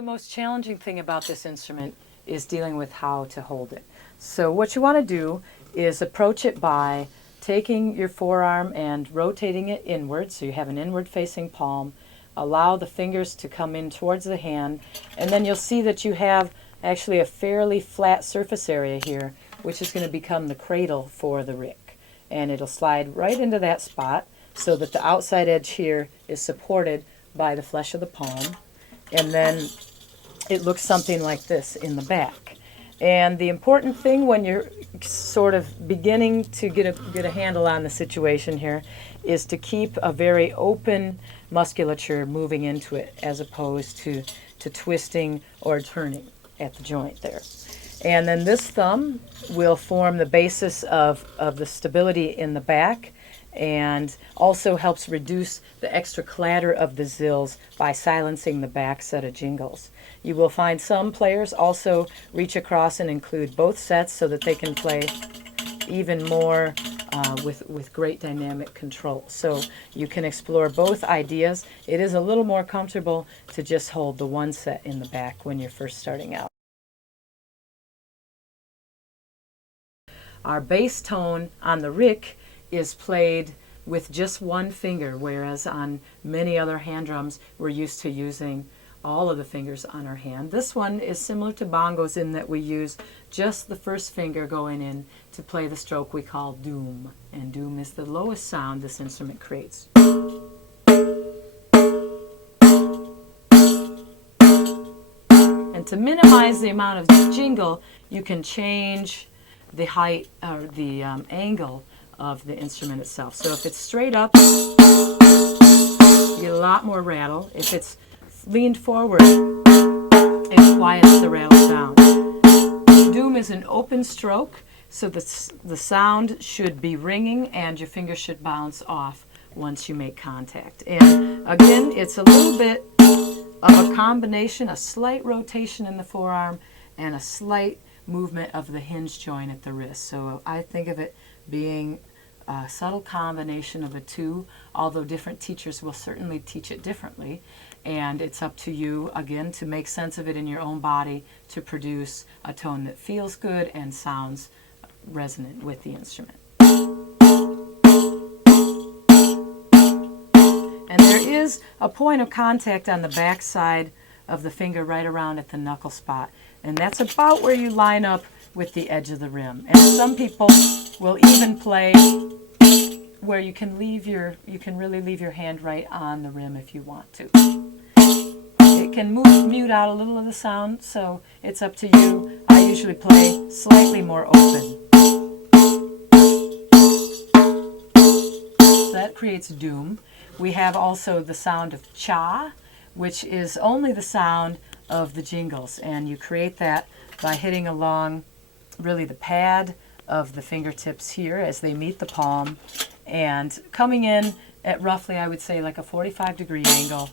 the most challenging thing about this instrument is dealing with how to hold it. So what you want to do is approach it by taking your forearm and rotating it inward, so you have an inward facing palm. Allow the fingers to come in towards the hand, and then you'll see that you have actually a fairly flat surface area here, which is going to become the cradle for the rick. And it'll slide right into that spot so that the outside edge here is supported by the flesh of the palm. And then it looks something like this in the back. And the important thing when you're sort of beginning to get a handle on the situation here is to keep a very open musculature moving into it, as opposed to twisting or turning at the joint there. And then this thumb will form the basis of the stability in the back, and also helps reduce the extra clatter of the zills by silencing the back set of jingles. You will find some players also reach across and include both sets so that they can play even more with great dynamic control. So you can explore both ideas. It is a little more comfortable to just hold the one set in the back when you're first starting out. Our bass tone on the rick is played with just one finger, whereas on many other hand drums we're used to using all of the fingers on our hand. This one is similar to bongos in that we use just the first finger going in to play the stroke we call doom. And doom is the lowest sound this instrument creates. And to minimize the amount of jingle, you can change the height or the angle of the instrument itself. So if it's straight up, you get a lot more rattle. If it's leaned forward, it quiets the rattle down. Doom is an open stroke, so the sound should be ringing and your fingers should bounce off once you make contact. And again, it's a little bit of a combination, a slight rotation in the forearm and a slight movement of the hinge joint at the wrist. So I think of it being a subtle combination of the two, although different teachers will certainly teach it differently. And it's up to you, again, to make sense of it in your own body to produce a tone that feels good and sounds resonant with the instrument. And there is a point of contact on the back side of the finger right around at the knuckle spot. And that's about where you line up with the edge of the rim. And some people will even play where you can really leave your hand right on the rim if you want to. It can mute out a little of the sound, so it's up to you. I usually play slightly more open. So that creates doom. We have also the sound of cha, which is only the sound of the jingles, and you create that by hitting along really the pad of the fingertips here as they meet the palm and coming in at roughly, I would say, like a 45-degree angle.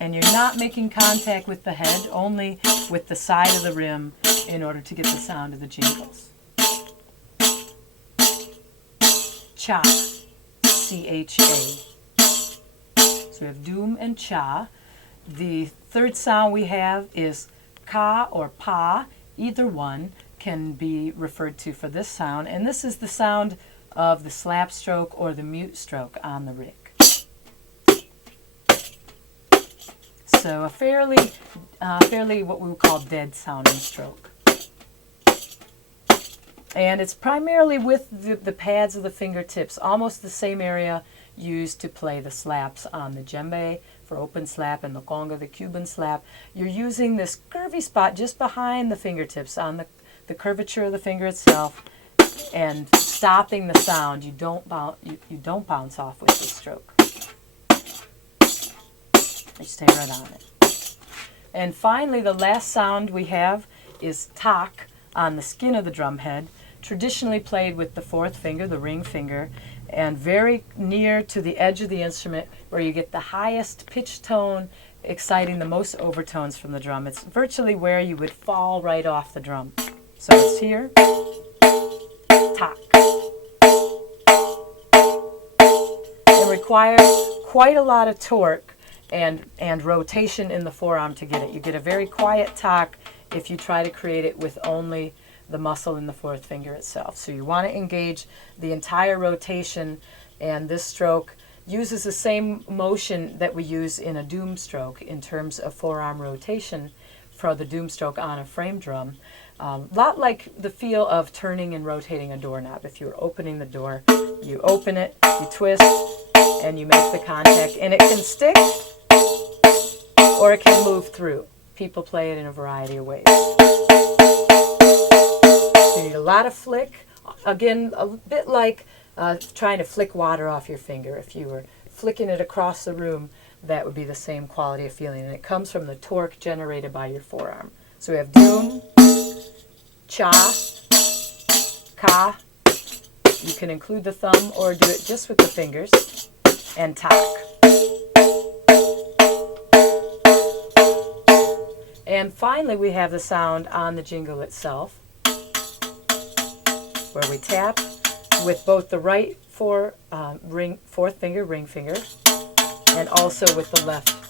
And you're not making contact with the head, only with the side of the rim in order to get the sound of the jingles. Cha, C-H-A. So we have doom and cha. The third sound we have is ka or pa. Either one can be referred to for this sound, and this is the sound of the slap stroke or the mute stroke on the rick. So a fairly what we would call dead sounding stroke. And it's primarily with the pads of the fingertips, almost the same area used to play the slaps on the djembe for open slap and the conga, the Cuban slap. You're using this curvy spot just behind the fingertips on the curvature of the finger itself and stopping the sound. You don't bounce off with this stroke. You stay right on it. And finally, the last sound we have is tak on the skin of the drum head, traditionally played with the fourth finger, the ring finger, and very near to the edge of the instrument where you get the highest pitch tone, exciting the most overtones from the drum. It's virtually where you would fall right off the drum. So it's here, tak. It requires quite a lot of torque, and rotation in the forearm to get it. You get a very quiet talk if you try to create it with only the muscle in the fourth finger itself. So you want to engage the entire rotation, and this stroke uses the same motion that we use in a doom stroke in terms of forearm rotation for the doom stroke on a frame drum. A lot like the feel of turning and rotating a doorknob. If you were opening the door, you open it, you twist, and you make the contact, and it can stick or it can move through. People play it in a variety of ways. So you need a lot of flick. Again, a bit like trying to flick water off your finger. If you were flicking it across the room, that would be the same quality of feeling, and it comes from the torque generated by your forearm. So we have doom, cha, ka. You can include the thumb or do it just with the fingers, and tak. And finally, we have the sound on the jingle itself, where we tap with both the right fourth finger, ring finger, and also with the left